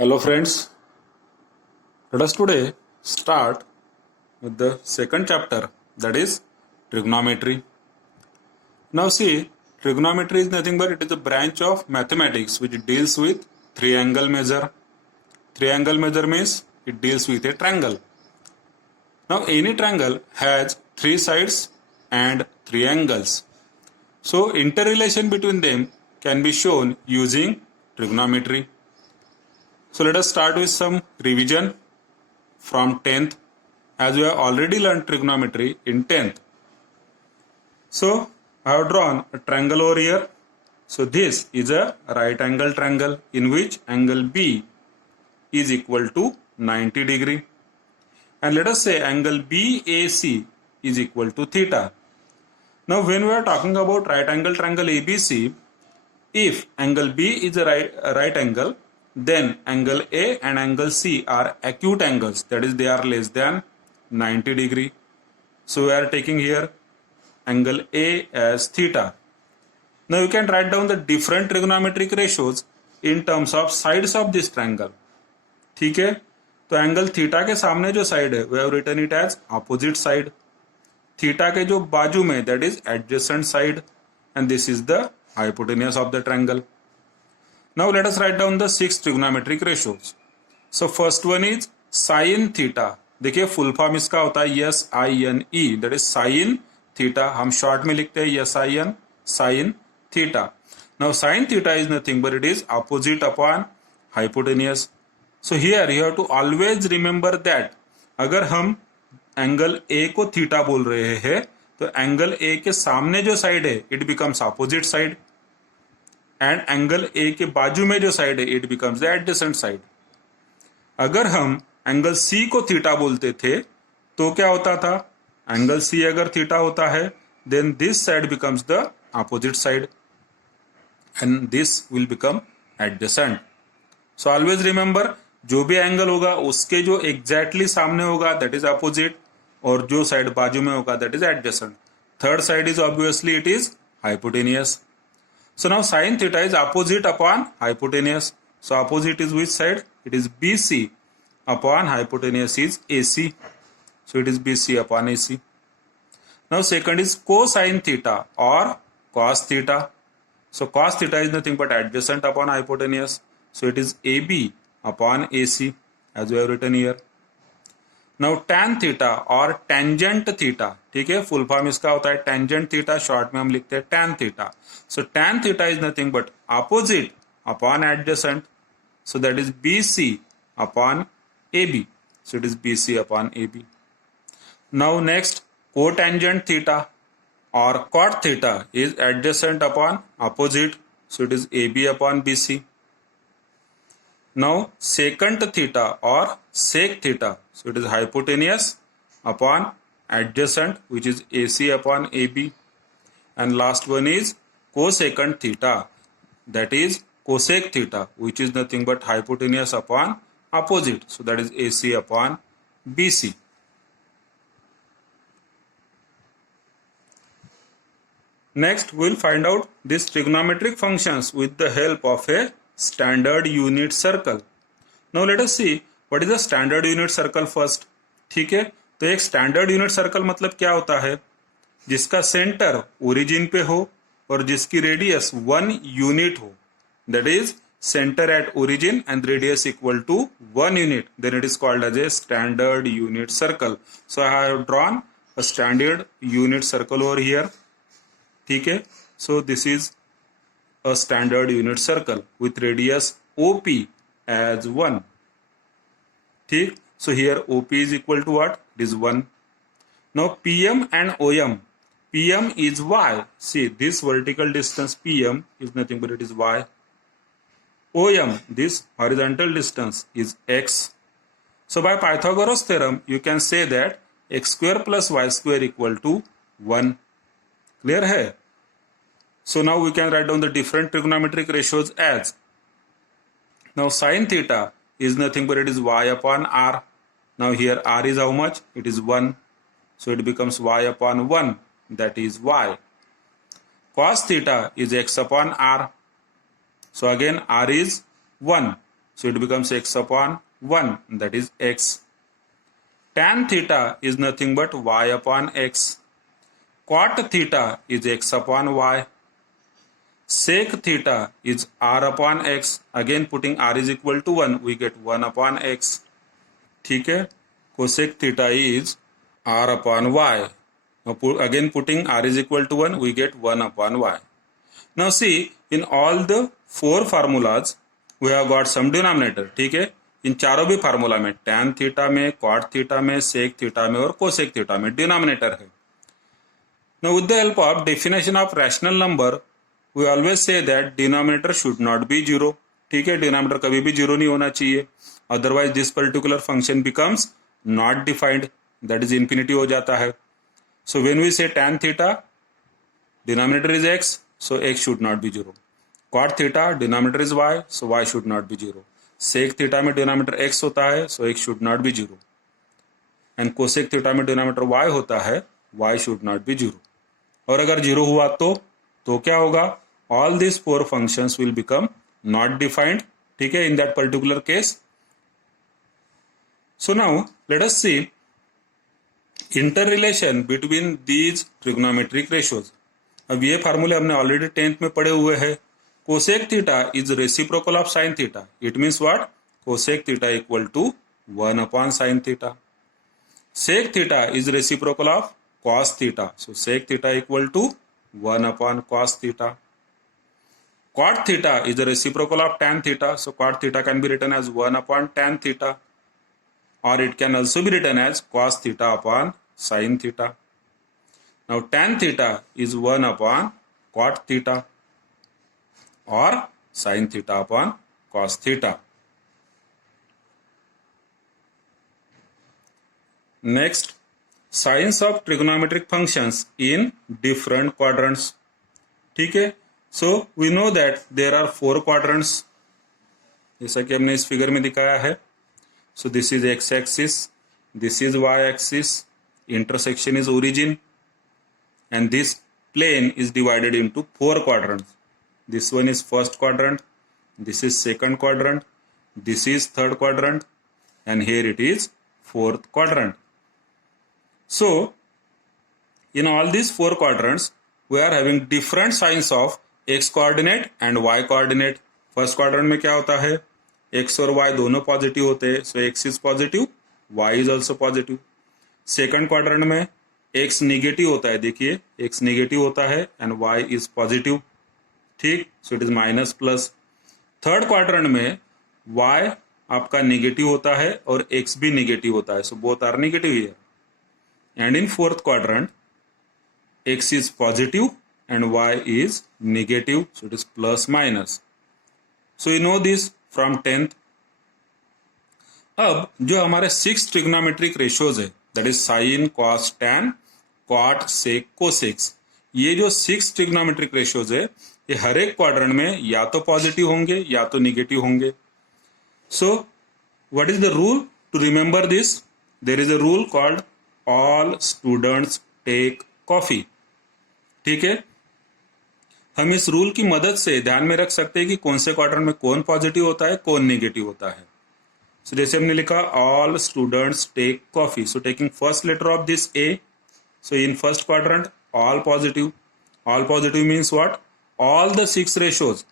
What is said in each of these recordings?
Hello friends, let us today start with the second chapter, that is trigonometry. Now see, trigonometry is nothing but it is a branch of mathematics which deals with triangle measure. Triangle measure means it deals with a triangle. Now any triangle has three sides and three angles. So interrelation between them can be shown using trigonometry. So let us start with some revision from 10th, as we have already learned trigonometry in 10th. So I have drawn a triangle over here. So this is a right angle triangle in which angle B is equal to 90 degree. And let us say angle BAC is equal to theta. Now when we are talking about right angle triangle ABC, if angle B is a right angle, then angle A and angle C are acute angles, that is they are less than 90 degree. So we are taking here angle A as theta. Now you can write down the different trigonometric ratios in terms of sides of this triangle. ठीक है, तो angle theta के सामने जो side है we have written it as opposite side. Theta के जो बाजू में that is adjacent side, and this is the hypotenuse of the triangle. Now let us write down the 6 trigonometric ratios. So first one is sin theta. देखिए full form इसका होता है S I N E, that is sine theta. हम short में लिखते हैं S I N, sine theta. Now sine theta is nothing but it is opposite upon hypotenuse. So here you have to always remember that अगर हम angle A को theta बोल रहे हैं तो एंगल ए के सामने जो साइड है it becomes opposite side, and angle A के बाजू में जो साइड है it becomes the adjacent side. अगर हम एंगल सी को थीटा बोलते थे तो क्या होता था, एंगल सी अगर थीटा होता है then this side becomes the opposite side and this will become adjacent. So always remember जो भी एंगल होगा उसके जो एग्जैक्टली सामने होगा दैट इज अपोजिट, और जो साइड बाजू में होगा that is adjacent. Third side is obviously it is hypotenuse. So now sin theta is opposite upon hypotenuse. So opposite is which side? It is BC upon hypotenuse is AC. So it is BC upon AC. Now second is cosine theta or cos theta. So cos theta is nothing but adjacent upon hypotenuse. So it is AB upon AC as we have written here. Now tan theta और tangent theta, ठीक है, full form इसका होता है tangent theta, short में हम लिखते हैं tan theta. So tan theta is nothing but opposite upon adjacent. So that is BC upon AB. So it is BC upon AB. Now next cotangent theta or cot theta is adjacent upon opposite. So it is AB upon BC. Now secant theta or sec theta, so it is hypotenuse upon adjacent which is AC upon AB. And last one is cosecant theta, that is cosec theta which is nothing but hypotenuse upon opposite, so that is AC upon BC. Next we will find out these trigonometric functions with the help of a standard unit circle. Now let us see what is the standard unit circle first. ठीक है, तो एक standard unit circle मतलब क्या होता है, जिसका centre origin पे हो और जिसकी रेडियस 1 यूनिट हो, that is centre at origin and radius equal to 1 unit, then it is called as a standard unit circle. So I have drawn a standard unit circle over here. ठीक है, so this is a standard unit circle with radius OP as 1. ठीक, so here OP is equal to what? It is 1. Now PM and OM. PM is Y. See this vertical distance PM is nothing but it is Y. OM, this horizontal distance is X. So by Pythagoras theorem you can say that x square plus y square equal to 1. Clear है? So now we can write down the different trigonometric ratios as, now sin theta is nothing but it is y upon r. Now here r is how much? It is 1. So it becomes y upon 1, that is y. Cos theta is x upon r. So again r is 1. so it becomes x upon 1, that is x. Tan theta is nothing but y upon x. Cot theta is x upon y. Sec theta is r upon x. Again putting r is equal to 1, we get 1 upon x. ठीक है. Cosec theta is r upon y. Now again putting r is equal to 1, we get 1 upon y. Now see, in all the four formulas we have got some denominator. ठीक है. इन चारों भी formula में tan theta में, cot theta में, sec theta में और cosec theta में डिनोमिनेटर है. Now with the help of definition of rational number, we always say that denominator should not be 0. ठीक है. डिनोमिनेटर कभी भी 0 नहीं होना चाहिए. Otherwise this particular function becomes not defined, that is infinity हो जाता है. So when we say tan theta, denominator is x, so x should not be 0. Cot theta, denominator is y, so y should not be 0. Sec theta में denominator x होता है, so x should not be 0. And cosec theta में denominator y होता है, y should not be 0. और अगर 0 हुआ तो क्या होगा? All these four functions will become not defined. ठीक है, in that particular case. So now let us see interrelation between these trigonometric ratios. अब ये फार्मूले हमने ऑलरेडी 10th में पढ़े हुए हैं. Cosec theta is reciprocal of sin theta. It means what? Cosec theta equal to 1 upon sin theta. Sec theta is reciprocal of cos theta. So sec theta equal to 1 upon cos theta. Cot theta is the reciprocal of tan theta. So cot theta can be written as 1 upon tan theta. Or it can also be written as cos theta upon sin theta. Now tan theta is 1 upon cot theta or sin theta upon cos theta. Next, signs of trigonometric functions in different quadrants. ठीक है. So we know that there are 4 quadrants, जैसा कि हमने इस figure में दिखाया है. So this is x-axis, this is y-axis, intersection is origin, and this plane is divided into 4 quadrants. This one is first quadrant, this is second quadrant, this is third quadrant, and here it is fourth quadrant. So in all these 4 quadrants, we are having different signs of x coordinate and y coordinate. First quadrant में क्या होता है? x और y दोनों positive होते हैं, so x is positive, y is also positive. Second quadrant में x negative होता है, देखिए x नेगेटिव होता है and y is पॉजिटिव. ठीक, so it is minus plus. Third quadrant में y आपका नेगेटिव होता है और x भी नेगेटिव होता है, so both are negative here. And in fourth quadrant, x is positive and y is negative, so it is plus minus. So you know this from 10th. अब जो हमारे 6 ट्रिग्नोमेट्रिक रेशियोज है, that is sine, cos, tan, cot, sec, cosecs, ये जो 6 trigonometric ratios है, ये हर एक quadrant में या तो पॉजिटिव होंगे या तो निगेटिव होंगे. So what is the rule to remember this? There is a rule called all students take coffee. ठीक है, हम इस रूल की मदद से ध्यान में रख सकते हैं कि कौन से क्वाड्रेंट में कौन पॉजिटिव होता है, कौन नेगेटिव होता है. सो जैसे हमने लिखा all students take coffee, so taking first letter of this A, so in first quadrant all positive. All positive means what? All the 6 ratios.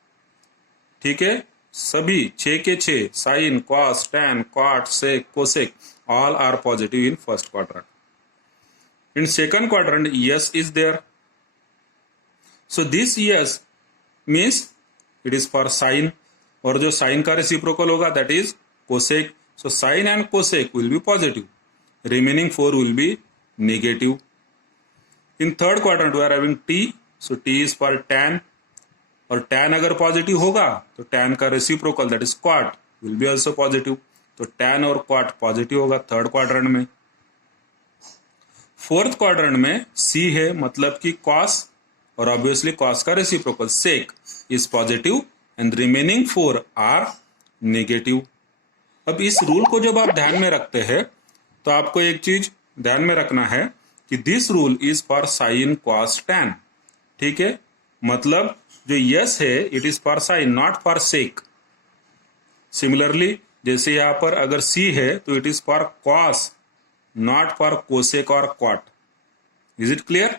ठीक है, सभी 6 के 6, sine, cos, tan, cot, sec, cosec, all are positive in first quadrant. In second quadrant S is there. So this yes means it is for sine, और जो sign का reciprocal होगा that is cosec. So sine and cosec will be positive. Remaining 4 will be negative. In third quadrant we are having t. So t is for tan, और tan अगर positive होगा तो tan का reciprocal that is cot will be also positive. तो tan और cot positive होगा third quadrant में. Fourth quadrant में c है, मतलब कि cos, और ऑब्वियसली कॉस का reciprocal sec is positive and remaining 4 are negative. अब इस रूल को जब आप ध्यान में रखते हैं तो आपको एक चीज ध्यान में रखना है कि this rule is for sine, cos, tan. ठीक है, मतलब जो यस है it is for sine, not for sec. Similarly जैसे यहाँ पर अगर C है तो it is for cos, not for cosec और कॉट. Is it clear?